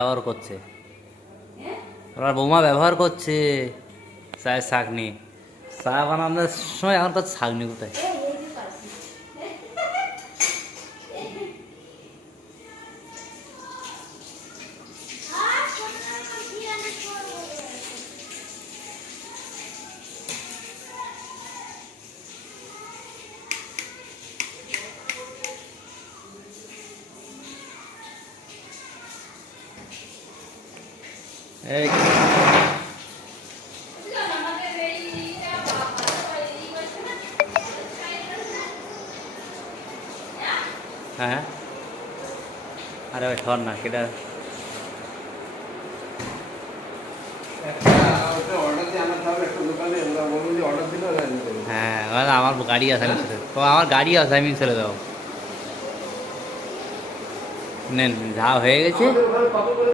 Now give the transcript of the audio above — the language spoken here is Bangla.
ব্যবহার করছে, ওরা বৌমা ব্যবহার করছে চায়ের ছাঁকনি। চা বানানোর সময় এখন কাছে ছাঁকনি কোথায়? এই হ্যাঁ, আরে ভাই ঠর না কেটা। হ্যাঁ আমার গাড়ি আছে, আমি ছেড়ে আমার গাড়ি আছে, আমি ছেড়ে দাও। নেন যা হয়ে গেছে।